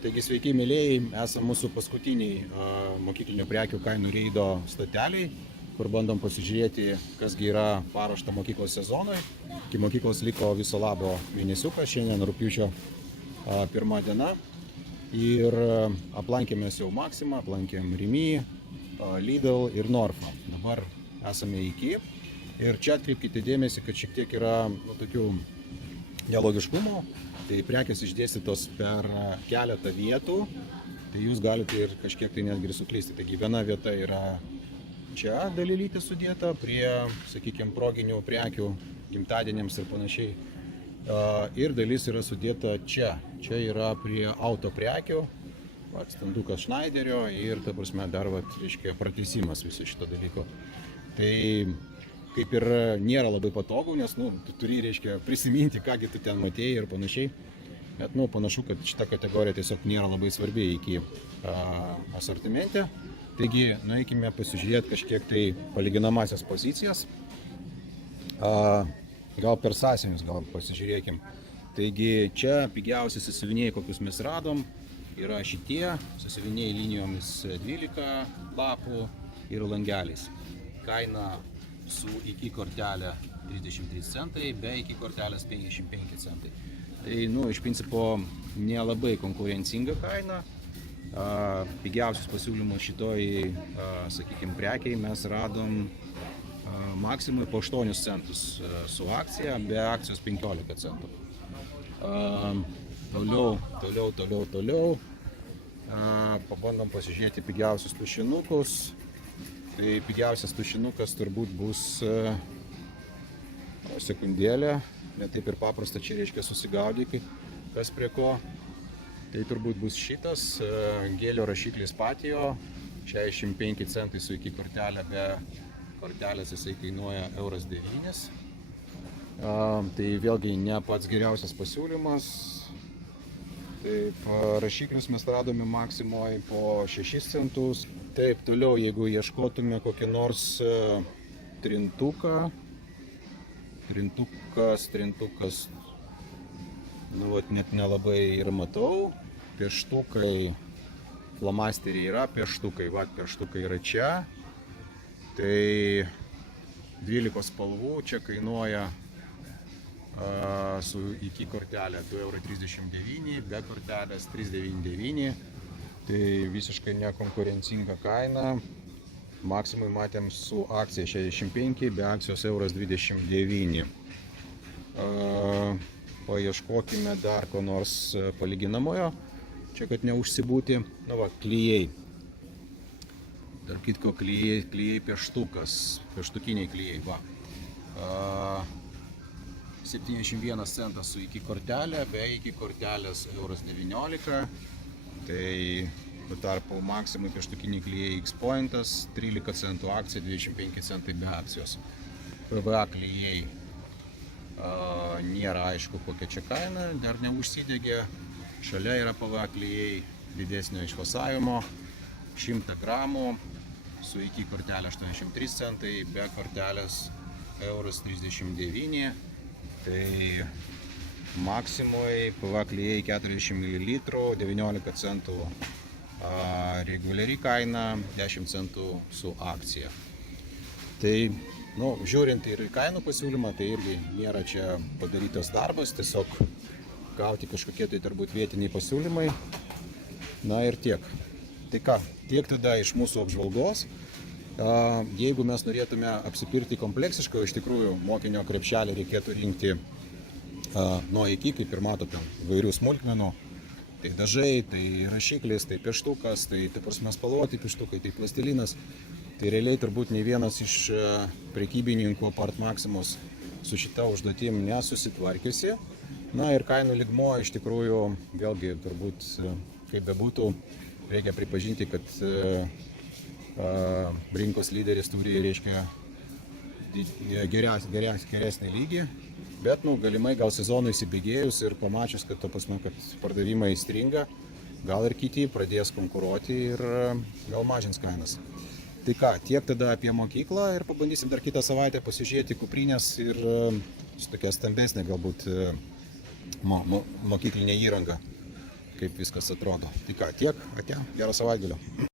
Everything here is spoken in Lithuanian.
Taigi sveiki mėlėjai, esame mūsų paskutiniai mokyklinių prekių kainų reido stoteliai, kur bandom pasižiūrėti, kasgi yra paruošta mokyklos sezonui. Iki mokyklos liko viso labo mėnesiukas, šiandien rugpjūčio 1 diena. Ir aplankėmės jau Maximą, aplankėm Rimi, Lidl ir Norfą. Dabar esame iki. Ir čia atkreipkite dėmesį, kad šiek tiek yra tokių nelogiškumų. Tai prekės išdėstytos per keletą vietų, tai jūs galite ir kažkiek tai netgi suklysti. Taigi viena vieta yra čia dalelytė sudėta prie, sakykime, proginių prekių, gimtadieniams ir panašiai. Ir dalis yra sudėta čia. Čia yra prie auto prekių, standukas Schneiderio ir, ta prasme, dar prateisimas viso šito dalyko. Tai kaip ir nėra labai patogu, nes tu turi, prisiminti, kągi tu ten matėjai ir panašiai. Bet panašu, kad šita kategorija tiesiog nėra labai svarbi iki asortimente. Taigi, nueikime pasižiūrėti kažkiek tai palyginamasias pozicijas. Gal per sąsiuvinius pasižiūrėkim. Taigi, čia pigiausi sąsiuviniai, kokius mes radom, yra šitie. Sąsiuviniai linijomis 12 lapų ir langeliais. Kaina su iki kortelė 33 centai, be iki kortelės 55 centai. Tai, iš principo, nelabai konkurencinga kaina. Pigiausius pasiūlymus šitoj, sakykime, prekiai mes radom Maximui po 8 centus su akcija, be akcijos 15 centų. Toliau. Pabandom pasižiūrėti pigiausius tušinukus. Tai pigiausias tušinukas turbūt bus sekundėlė, net taip ir paprasta čia susigaudyti, kas prie ko. Tai turbūt bus šitas gėlio rašiklis Patio, 65 centai su iki kortelė, be kortelės jisai kainuoja 1,9 €. Tai vėlgi ne pats geriausias pasiūlymas. Taip, rašiklius mes radome Maximoje po 6 centus. Taip, toliau, jeigu ieškotume kokį nors trintukas, net nelabai ir matau. Pieštukai, flomasteriai yra, pieštukai yra čia. Tai 12 spalvų čia kainuoja su iki kortelė 2,39 €, be kortelės 3,99 €. Tai visiškai nekonkurencinga kaina. Maximui matėm su akcija 65, be akcijos 1,29 €. Paieškokime dar ko nors palyginamojo. Čia, kad neužsibūti. Klijai. Tarp kitko, klijai pieštukas. Pieštukiniai klijai. 71 centas su iki kortelė, be iki kortelės 1,19 €. Tai tarpu Maximui pieštukiniai klijai X-Pointas 13 centų akcija, 25 centai be akcijos. PVA klijai nėra aišku kokia čia kaina, dar neužsidegė. Šalia yra PVA klijai didesnio išfasavimo, 100 gramų su iki kortelė 83 centai, be kortelės 1,39 €. Tai Maximui PVA klijai 40 ml, 19 centų reguliari kaina, 10 centų su akcija. Tai, žiūrint ir į kainų pasiūlymą, tai irgi nėra čia padarytas darbas, tiesiog gauti kažkokie tai turbūt vietiniai pasiūlymai. Na ir tiek. Tai ką, tiek tada iš mūsų apžvalgos. Jeigu mes norėtume apsipirkti kompleksiškai, iš tikrųjų mokinio krepšelį reikėtų rinkti nuo iki, kaip ir matote, įvairių smulkmenų. Tai dažai, tai rašiklis, tai pieštukas, tai prasme spalvoti pieštukai, tai plastilinas. Tai realiai turbūt nei vienas iš prekybininkų apart Maximos su šita užduotim nesusitvarkiusi. Na ir kainų lygmuo iš tikrųjų, vėlgi turbūt, kaip bebūtų, reikia pripažinti, kad rinkos lyderis turi, geresnį lygį. Bet, galimai gal sezonui įsibėgėjus ir pamačius, kad pardavimai stringa, gal ir kiti pradės konkuruoti ir gal mažins kainas. Tai ką, tiek tada apie mokyklą ir pabandysim dar kitą savaitę pasižiūrėti kuprinės ir tokia stambesnė galbūt mokyklinė įranga. kaip viskas atrodo. Tai ką, tiek, ate, gero savaitgalio.